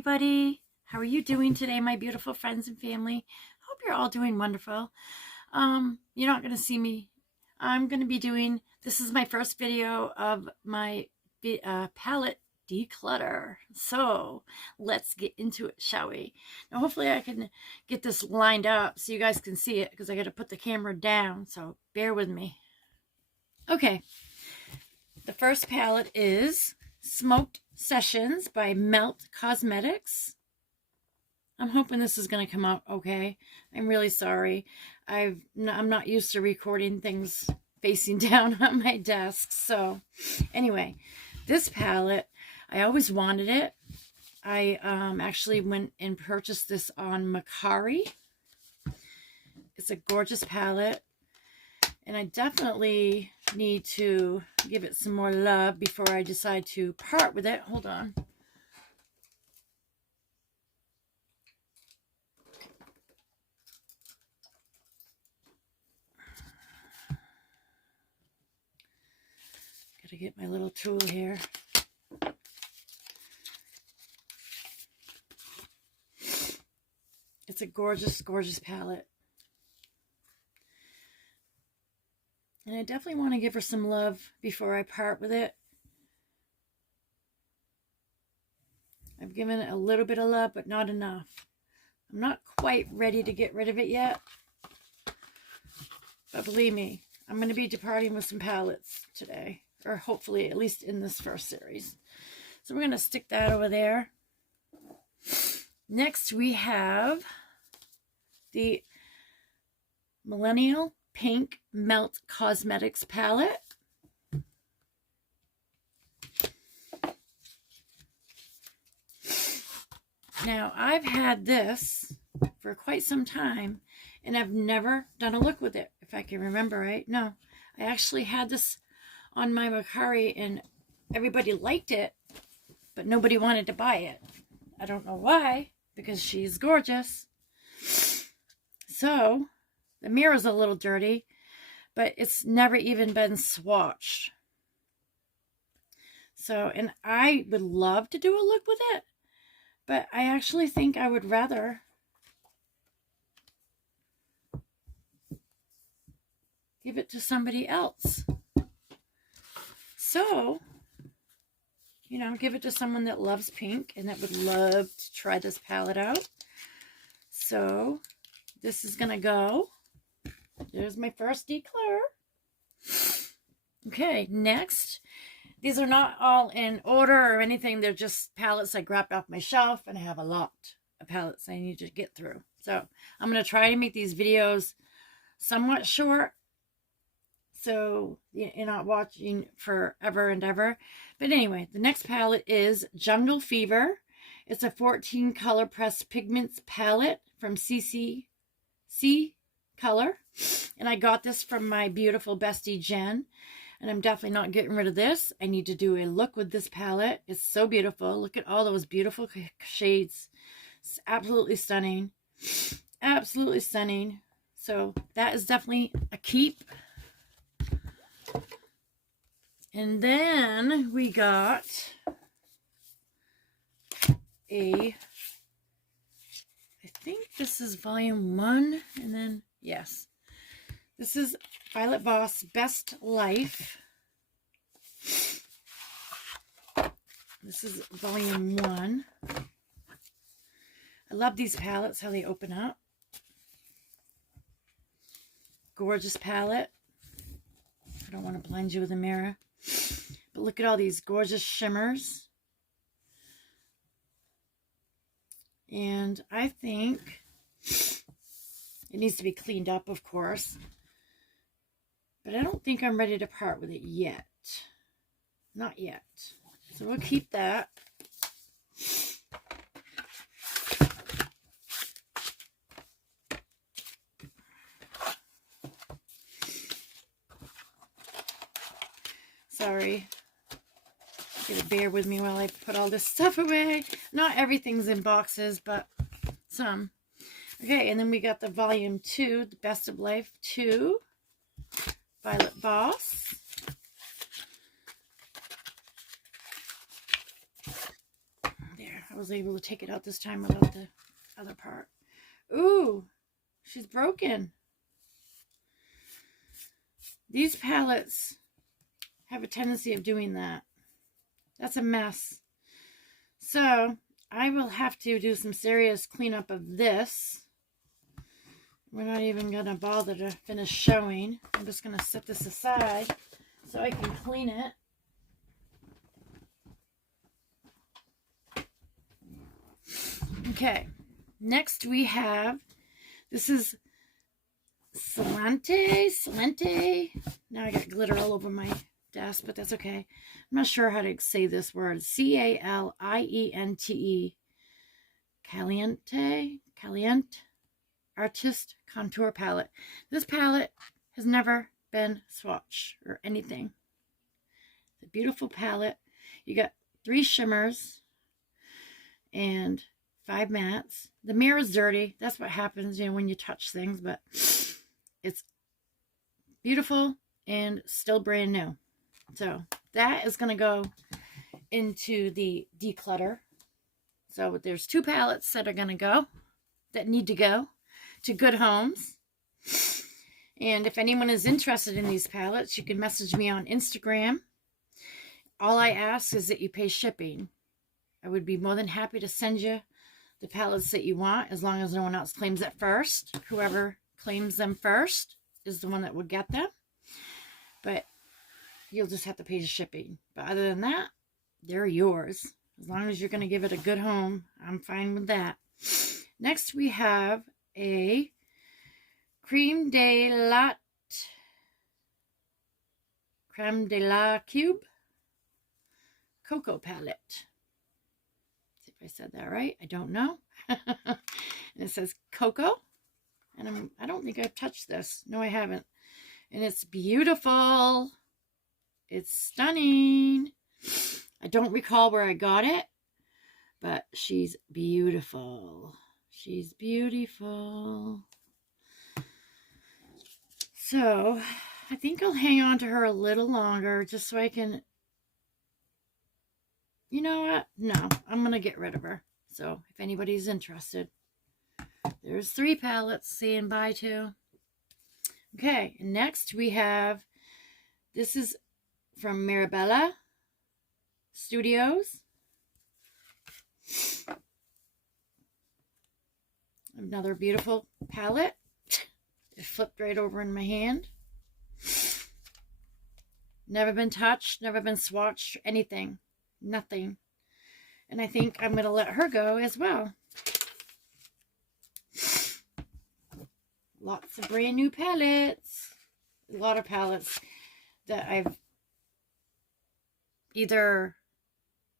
everybody. How are you doing today, my beautiful friends and family? Hope you're all doing wonderful. You're not going to see me. I'm going to be doing, this is my first video of my palette declutter. So let's get into it, shall we? Now, hopefully I can get this lined up so you guys can see it because I got to put the camera down. So bear with me. Okay. The first palette is Smoked Sessions by Vampyre Cosmetics. I'm hoping this is going to come out okay. I'm really sorry. I'm not used to recording things facing down on my desk. So anyway, this palette, I always wanted it. I actually went and purchased this on mercari. It's a gorgeous palette. And I definitely need to give it some more love before I decide to part with it. Hold on. Gotta get my little tool here. It's a gorgeous, gorgeous palette. And I definitely want to give her some love before I part with it. I've given it a little bit of love, but not enough. I'm not quite ready to get rid of it yet. But believe me, I'm going to be departing with some palettes today. Or hopefully, at least in this first series. So we're going to stick that over there. Next, we have the Millennial Pink Melt Cosmetics palette. Now, I've had this for quite some time, and I've never done a look with it, if I can remember right. No, I actually had this on my mercari, and everybody liked it, but nobody wanted to buy it. I don't know why, because she's gorgeous. So the mirror's a little dirty, but it's never even been swatched. So, and I would love to do a look with it, but I actually think I would rather give it to somebody else. So, you know, give it to someone that loves pink and that would love to try this palette out. So, this is going to go. There's my first declutter. Okay, next. These are not all in order or anything. They're just palettes I grabbed off my shelf, and I have a lot of palettes I need to get through. So I'm going to try to make these videos somewhat short, so you're not watching forever and ever. But anyway, the next palette is Jungle Fever. It's a 14 color pressed pigments palette from CC Color, and I got this from my beautiful bestie Jen, and I'm definitely not getting rid of this. I need to do a look with this palette. It's so beautiful. Look at all those beautiful shades. It's absolutely stunning. Absolutely stunning. So that is definitely a keep. And then we got I think this is volume 1, and then, yes, this is Violet Voss Best Life. This is volume 1. I love these palettes, how they open up. Gorgeous palette. I don't want to blind you with a mirror. But look at all these gorgeous shimmers. And I think it needs to be cleaned up, of course. But I don't think I'm ready to part with it yet. Not yet. So we'll keep that. Sorry. You gotta bear with me while I put all this stuff away. Not everything's in boxes, but some. Okay, and then we got the volume 2, the Best of Life 2, Violet Voss. There, was able to take it out this time without the other part. Ooh, she's broken. These palettes have a tendency of doing that. That's a mess. So I will have to do some serious cleanup of this. We're not even going to bother to finish showing. I'm just going to set this aside so I can clean it. Okay, next we have, this is Salente. Now I got glitter all over my desk, but that's okay. I'm not sure how to say this word. Caliente. Caliente Artist Contour Palette. This palette has never been swatched or anything. It's a beautiful palette. You got 3 shimmers and 5 mattes. The mirror is dirty. That's what happens, you know, when you touch things, but it's beautiful and still brand new. So that is going to go into the declutter. So there's 2 palettes that are going to go, that need to go to good homes. And if anyone is interested in these palettes, you can message me on Instagram. All I ask is that you pay shipping. I would be more than happy to send you the palettes that you want, as long as no one else claims it first. Whoever claims them first is the one that would get them. But you'll just have to pay the shipping. But other than that, they're yours. As long as you're going to give it a good home, I'm fine with that. Next, we have a Creme de la Cube Cocoa Palette. See if I said that right. I don't know. And it says Cocoa. And I don't think I've touched this. No, I haven't. And it's beautiful. It's stunning. I don't recall where I got it, but she's beautiful. She's beautiful. So I think I'll hang on to her a little longer just so I can, you know what? No, I'm going to get rid of her. So if anybody's interested, there's 3 palettes saying bye to. Okay, and next we have, this is from Mirabella Studios. Another beautiful palette. It flipped right over in my hand. Never been touched, never been swatched, anything. Nothing. And I think I'm going to let her go as well. Lots of brand new palettes. A lot of palettes that I've either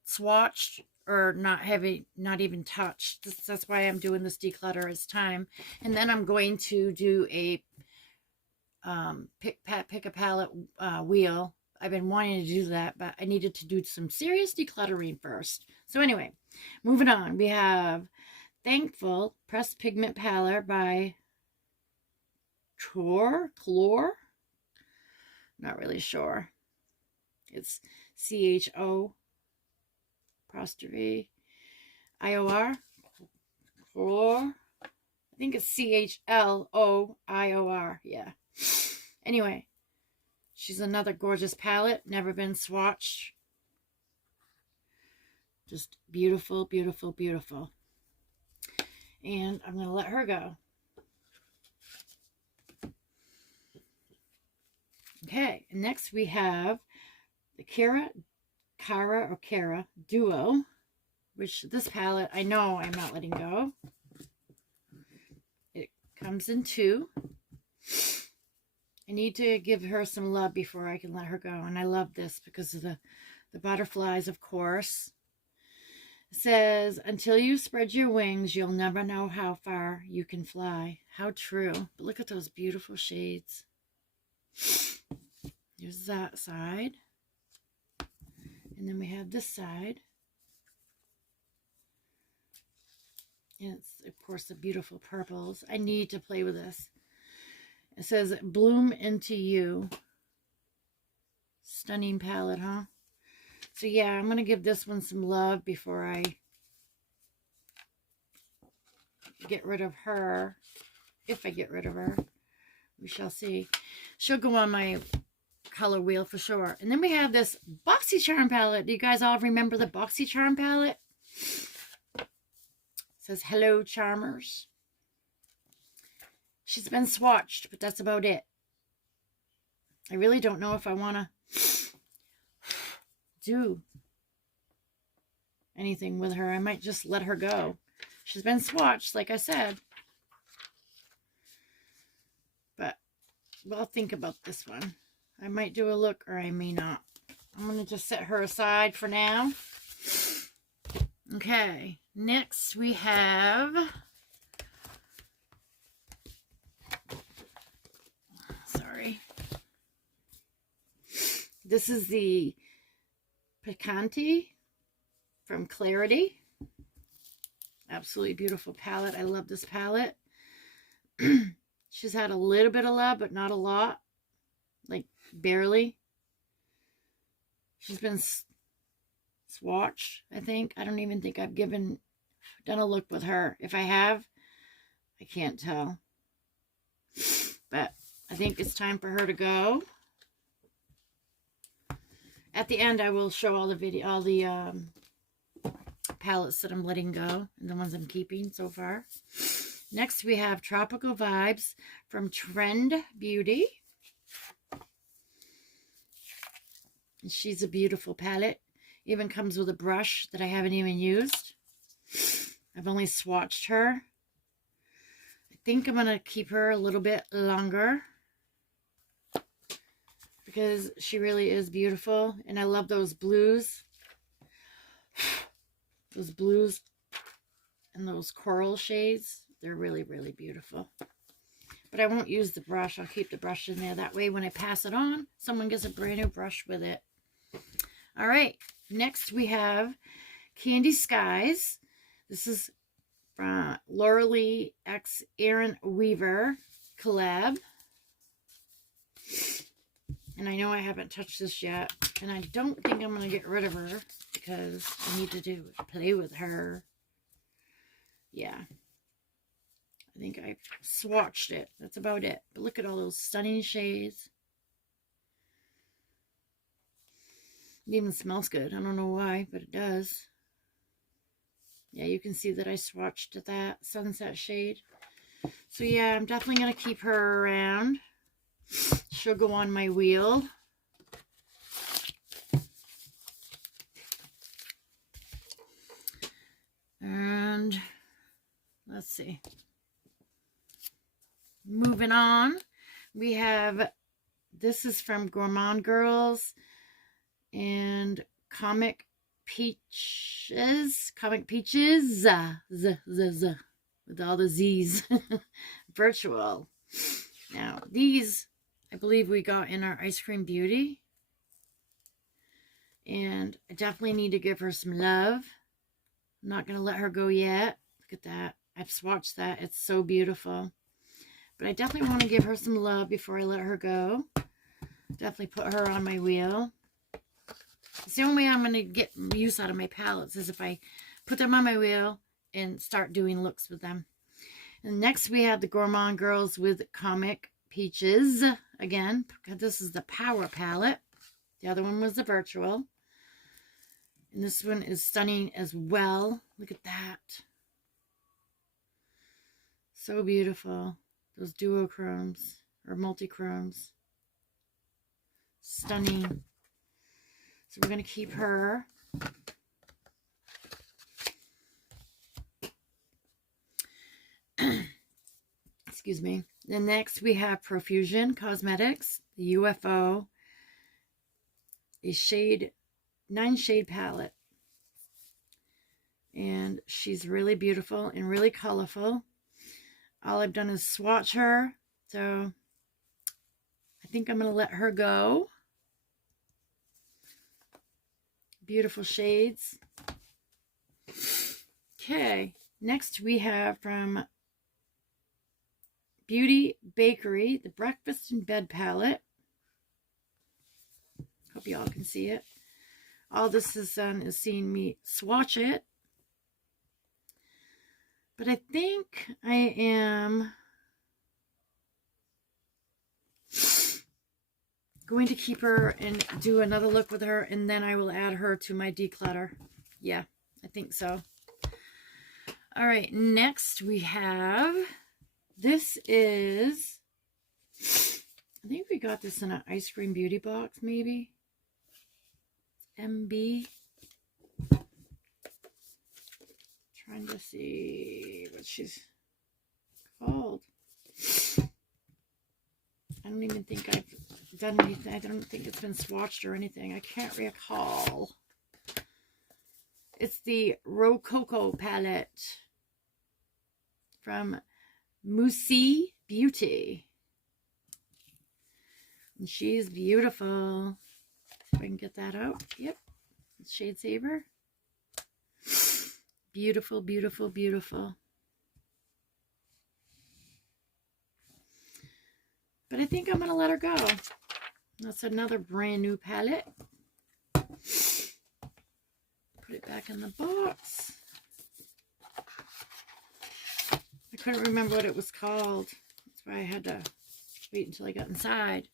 swatched or not even touched. That's why I'm doing this declutter as time. And then I'm going to do a pick a palette wheel. I've been wanting to do that, but I needed to do some serious decluttering first. So anyway, moving on. We have Thankful Pressed Pigment Palette by Chlor. Not really sure. It's CHO apostrophe IOR. Chlor. I think it's CHLOIOR. Yeah. Anyway, she's another gorgeous palette. Never been swatched. Just beautiful, beautiful, beautiful. And I'm going to let her go. Okay, and next we have the Kara Duo, which this palette, I know I'm not letting go. It comes in 2. I need to give her some love before I can let her go. And I love this because of the butterflies, of course. It says, until you spread your wings, you'll never know how far you can fly. How true. But look at those beautiful shades. There's that side. And then we have this side. And it's, of course, the beautiful purples. I need to play with this. It says, Bloom Into You. Stunning palette, huh? So, yeah, I'm going to give this one some love before I get rid of her. If I get rid of her, we shall see. She'll go on my color wheel for sure. And then we have this BoxyCharm palette. Do you guys all remember the BoxyCharm palette? It says, hello, charmers. She's been swatched, but that's about it. I really don't know if I want to do anything with her. I might just let her go. She's been swatched, like I said. But we'll think about this one. I might do a look or I may not. I'm going to just set her aside for now. Okay, next we have... Sorry. This is the Faticanti from Clarity. Absolutely beautiful palette. I love this palette. She's had a little bit of love, but not a lot. Like, barely. She's been swatched, I think. I don't even think I've done a look with her. If I have, I can't tell. But I think it's time for her to go. At the end, I will show all the palettes that I'm letting go and the ones I'm keeping so far. Next, we have Tropical Vibes from Trend Beauty. And she's a beautiful palette. Even comes with a brush that I haven't even used. I've only swatched her. I think I'm going to keep her a little bit longer, because she really is beautiful. And I love those blues. Those blues and those coral shades. They're really, really beautiful. But I won't use the brush. I'll keep the brush in there. That way when I pass it on, someone gets a brand new brush with it. All right. Next we have Candy Skies. This is from Laura Lee x Aaron Weaver collab. And I know I haven't touched this yet. And I don't think I'm going to get rid of her, because I need to play with her. Yeah. I think I swatched it. That's about it. But look at all those stunning shades. It even smells good. I don't know why, but it does. Yeah, you can see that I swatched that sunset shade. So yeah, I'm definitely going to keep her around. She'll go on my wheel. And let's see. Moving on, we have, this is from Gourmand Girls and Comic Peaches, with all the Z's, virtual. Now, these, I believe we got in our Ice Cream Beauty, and I definitely need to give her some love. I'm not going to let her go yet. Look at that. I've swatched that. It's so beautiful. But I definitely want to give her some love before I let her go. Definitely put her on my wheel. It's the only way I'm going to get use out of my palettes is if I put them on my wheel and start doing looks with them. And next we have the Gourmand Girls with Comic Peaches. Again, this is the Power palette. The other one was the Virtual. And this one is stunning as well. Look at that. So beautiful. Those duochromes or multi-chromes. Stunning. So we're going to keep her. Excuse me. Then next we have Profusion Cosmetics, the UFO, a 9-shade palette. And she's really beautiful and really colorful. All I've done is swatch her, so I think I'm going to let her go. Beautiful shades. Okay, next we have from Beauty Bakery, the Breakfast in Bed palette. Hope you all can see it. All this has done is seeing me swatch it. But I think I am going to keep her and do another look with her, and then I will add her to my declutter. Yeah, I think so. All right, next we have, this is, I think we got this in an ice cream beauty box, maybe. MB. Trying to see what she's called. I don't even think I've done anything. I don't think it's been swatched or anything. I can't recall. It's the Rococo palette from Moosey Beauty. And she's beautiful. If I can get that out. Yep. Shade Saver. Beautiful, beautiful, beautiful. But I think I'm going to let her go. That's another brand new palette. Put it back in the box. I couldn't remember what it was called. That's why I had to wait until I got inside.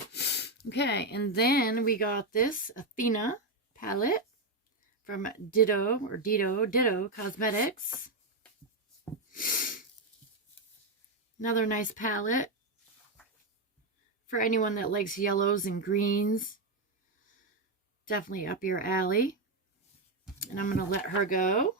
Okay, and then we got this Athena palette from Ditto Cosmetics. Another nice palette for anyone that likes yellows and greens. Definitely up your alley. And I'm going to let her go.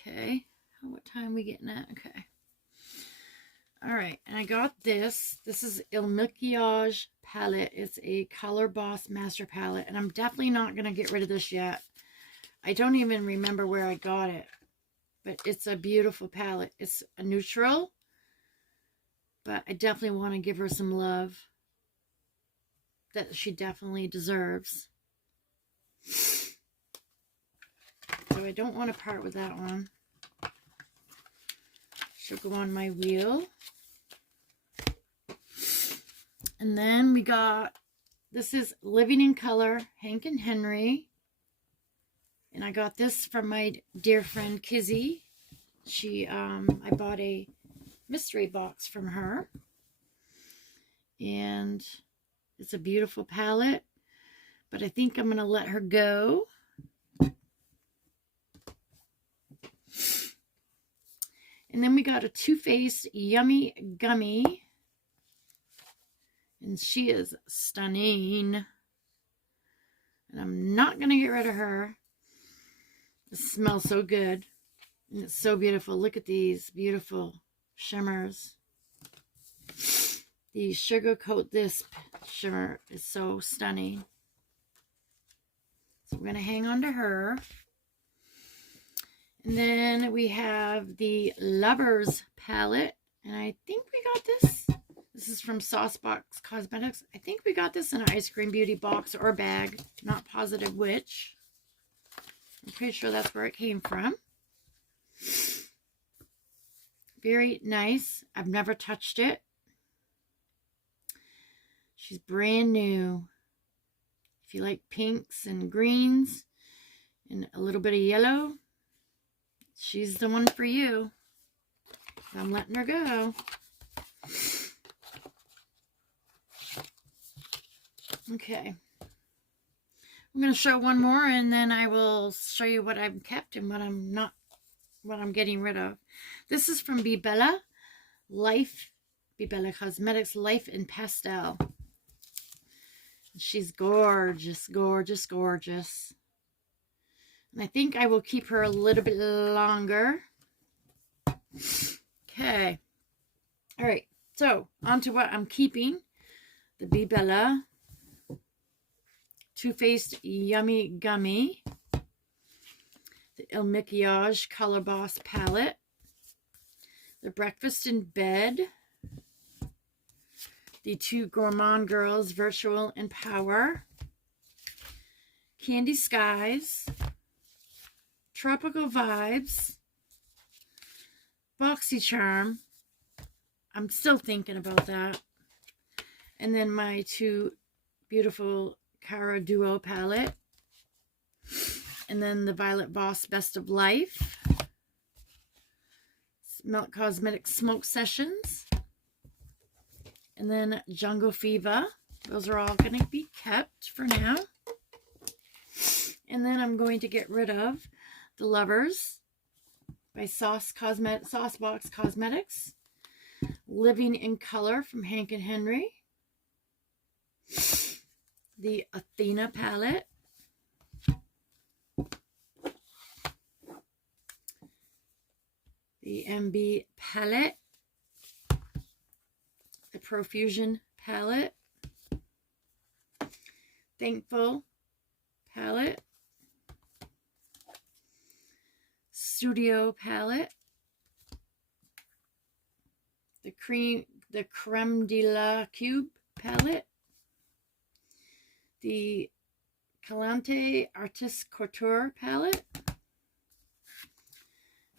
Okay. What time are we getting at? Okay. All right. And I got this. This is Il Maquillage palette. It's a Color Boss Master palette. And I'm definitely not going to get rid of this yet. I don't even remember where I got it. But it's a beautiful palette. It's a neutral. But I definitely want to give her some love that she definitely deserves. So I don't want to part with that one. She'll go on my wheel. And then we got, this is Living in Color, Hank and Henry. And I got this from my dear friend Kizzy. I bought a mystery box from her. And it's a beautiful palette. But I think I'm going to let her go. And then we got a Too Faced Yummy Gummy. And she is stunning. And I'm not going to get rid of her. It smells so good. And it's so beautiful. Look at these beautiful shimmers. The Sugar Coat This shimmer is so stunning. So we're going to hang on to her. And then we have the Lovers palette. And I think we got this. This is from Saucebox Cosmetics. I think we got this in an ice cream beauty box or bag. Not positive which. I'm pretty sure that's where it came from. Very nice. I've never touched it. She's brand new. If you like pinks and greens and a little bit of yellow, she's the one for you. So I'm letting her go. Okay. I'm going to show one more and then I will show you what I've kept and what I'm getting rid of. This is from Bella Cosmetics Life in Pastel. She's gorgeous, gorgeous, gorgeous. And I think I will keep her a little bit longer. Okay. All right. So, on to what I'm keeping. The Bella Too Faced Yummy Gummy. The Il Maquillage Color Boss Palette. The Breakfast in Bed. The Two Gourmand Girls Virtual Empower. Candy Skies. Tropical Vibes. BoxyCharm. I'm still thinking about that. And then my two beautiful Cara Duo palette. And then the Violet Voss Best of Life. Milk Cosmetics Smoke Sessions. And then Jungle Fever. Those are all going to be kept for now. And then I'm going to get rid of The Lovers by Saucebox Cosmetics. Living in Color from Hank and Henry. The Athena palette. The MB palette. The Profusion palette. Thankful palette. Studio palette. The Creme de la Cube palette. The Calante Artist Couture palette.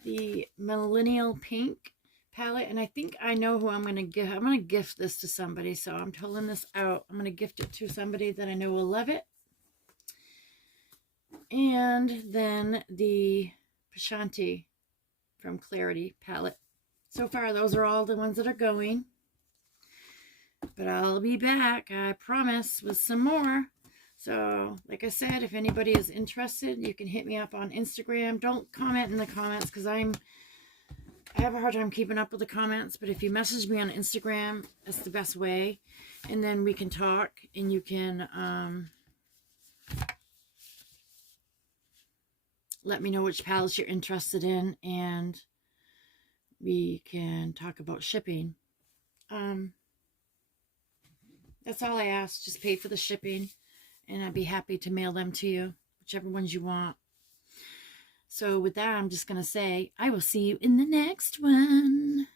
The Millennial Pink palette. And I think I know who I'm going to give. I'm going to gift this to somebody. So I'm pulling this out. I'm going to gift it to somebody that I know will love it. And then the Pariah from Clarity palette. So far, those are all the ones that are going. But I'll be back, I promise, with some more. So, like I said, if anybody is interested, you can hit me up on Instagram. Don't comment in the comments because I have a hard time keeping up with the comments. But if you message me on Instagram, that's the best way. And then we can talk and you can let me know which palettes you're interested in. And we can talk about shipping. That's all I ask. Just pay for the shipping. And I'd be happy to mail them to you, whichever ones you want. So with that, I'm just going to say, I will see you in the next one.